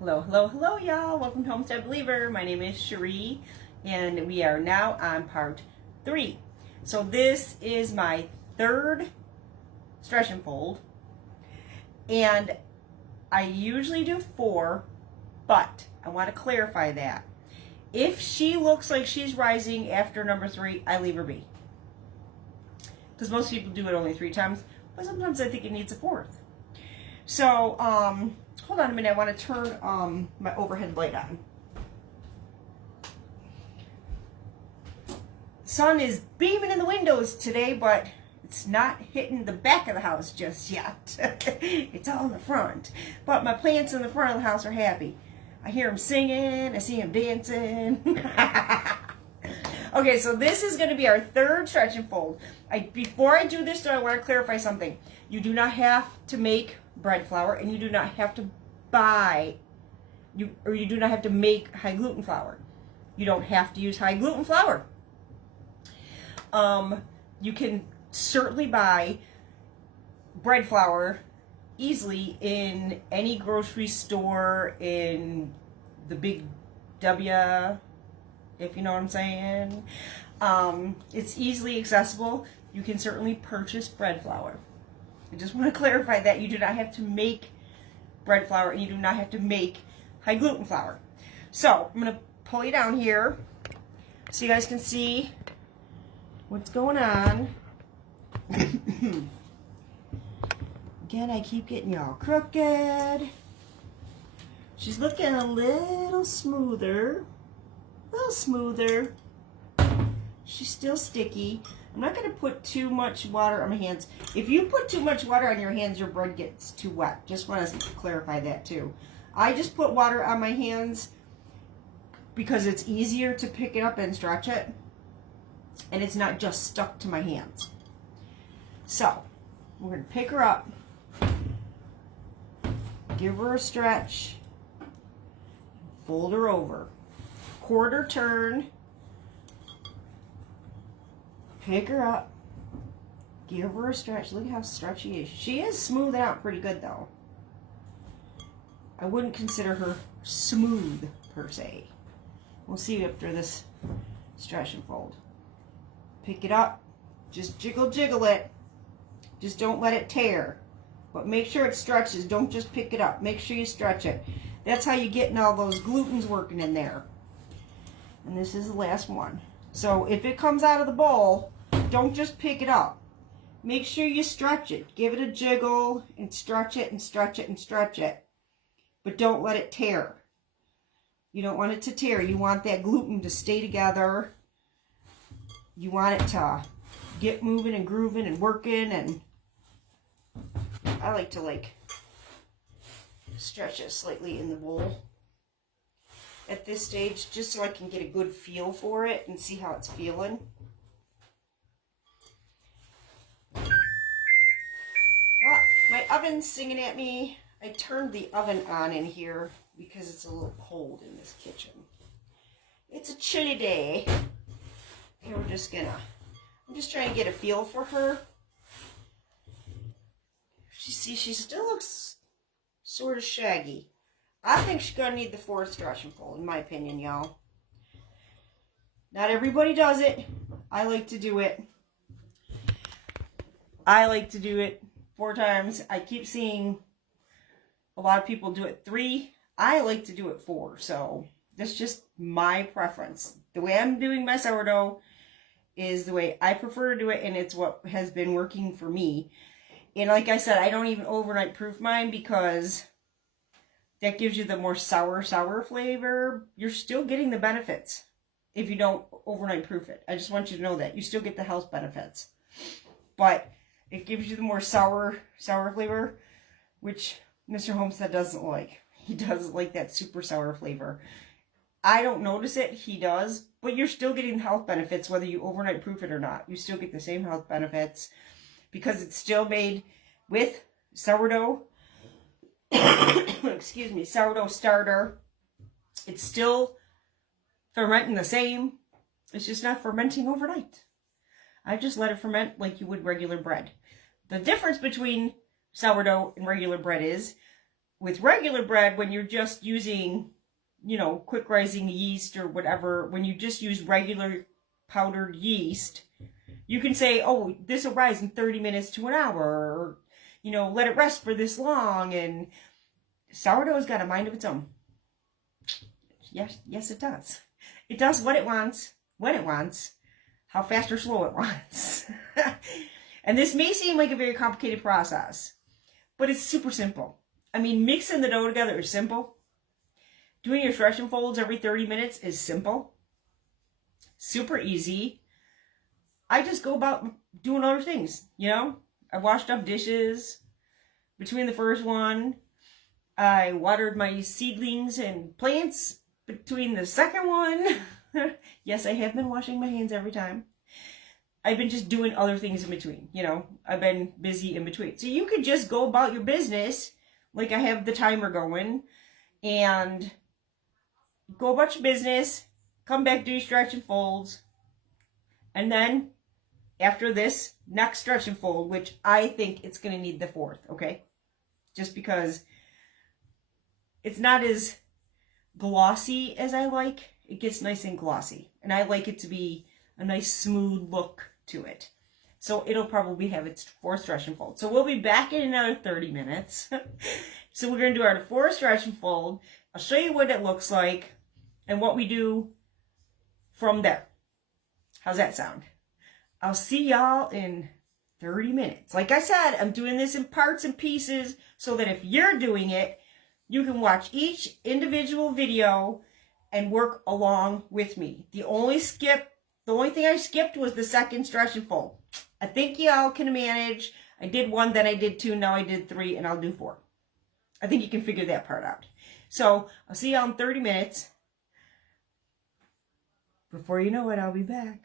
Hello, hello, hello, y'all. Welcome to Homestead Believer. My name is Cherie, and we are now on part 3. So this is my third stretch and fold, and I usually do 4, but I want to clarify that. If she looks like she's rising after number 3, I leave her be. Because most people do it only 3 times, but sometimes I think it needs a 4th. So, hold on a minute. I want to turn my overhead light on. Sun is beaming in the windows today, but it's not hitting the back of the house just yet. It's all in the front. But my plants in the front of the house are happy. I hear them singing. I see them dancing. Okay, so this is going to be our third stretch and fold. Before I do this, though, I want to clarify something. You do not have to make bread flour, and you do not have to buy, you do not have to make high gluten flour. You don't have to use high gluten flour. You can certainly buy bread flour easily in any grocery store, in the big W, if you know what I'm saying. It's easily accessible. You can certainly purchase bread flour. I just want to clarify that you do not have to make bread flour, and you do not have to make high gluten flour. So I'm going to pull you down here so you guys can see what's going on. Again, I keep getting y'all crooked. She's looking a little smoother. She's still sticky. I'm not going to put too much water on my hands. If you put too much water on your hands, your bread gets too wet. Just want to clarify that too. I just put water on my hands because it's easier to pick it up and stretch it, and it's not just stuck to my hands. So we're going to pick her up, give her a stretch, fold her over, quarter turn, pick her up, give her a stretch. Look at how stretchy is. She is smoothing out pretty good, though. I wouldn't consider her smooth, per se. We'll see after this stretch and fold. Pick it up. Just jiggle it. Just don't let it tear. But make sure it stretches. Don't just pick it up. Make sure you stretch it. That's how you get all those glutens working in there. And this is the last one. So if it comes out of the bowl, don't just pick it up. Make sure you stretch it. Give it a jiggle and stretch it and stretch it and stretch it. But don't let it tear. You don't want it to tear. You want that gluten to stay together. You want it to get moving and grooving and working. And I like to stretch it slightly in the bowl at this stage, just so I can get a good feel for it and see how it's feeling. Ah, my oven's singing at me. I turned the oven on in here because it's a little cold in this kitchen. It's a chilly day. And I'm just trying to get a feel for her. She still looks sort of shaggy. I think she's going to need the 4th stretch and fold, in my opinion, y'all. Not everybody does it. I like to do it. I like to do it 4 times. I keep seeing a lot of people do it 3. I like to do it 4. So that's just my preference. The way I'm doing my sourdough is the way I prefer to do it, and it's what has been working for me. And like I said, I don't even overnight proof mine because that gives you the more sour flavor. You're still getting the benefits if you don't overnight proof it. I just want you to know that. You still get the health benefits. But it gives you the more sour flavor, which Mr. Homestead doesn't like. He doesn't like that super sour flavor. I don't notice it. He does. But you're still getting the health benefits whether you overnight proof it or not. You still get the same health benefits because it's still made with sourdough. Excuse me, sourdough starter. It's still fermenting the same. It's just not fermenting overnight. I just let it ferment like you would regular bread. The difference between sourdough and regular bread is with regular bread, when you're just using, you know, quick rising yeast or whatever, when you just use regular powdered yeast, you can say, oh, this will rise in 30 minutes to an hour, or, you know, let it rest for this long. And sourdough's got a mind of its own. Yes, it does. It does what it wants, when it wants, how fast or slow it wants. And this may seem like a very complicated process, but it's super simple. I mean, mixing the dough together is simple. Doing your stretch and folds every 30 minutes is simple. Super easy. I just go about doing other things, you know? I washed up dishes between the first one. I watered my seedlings and plants between the second one. Yes, I have been washing my hands every time. I've been just doing other things in between, you know? I've been busy in between. So you could just go about your business, like I have the timer going, and go about your business, come back, do your stretch and folds, and then after this next stretch and fold, which I think it's going to need the fourth, okay? Just because it's not as glossy as I like. It gets nice and glossy, and I like it to be a nice smooth look to it. So it'll probably have its fourth stretch and fold. So we'll be back in another 30 minutes. So we're going to do our fourth stretch and fold. I'll show you what it looks like and what we do from there. How's that sound? I'll see y'all in 30 minutes. Like I said, I'm doing this in parts and pieces so that if you're doing it, you can watch each individual video and work along with me. The only thing I skipped was the second stretch and fold. I think y'all can manage. I did one, then I did two, now I did three, and I'll do four. I think you can figure that part out. So I'll see y'all in 30 minutes. Before you know it, I'll be back.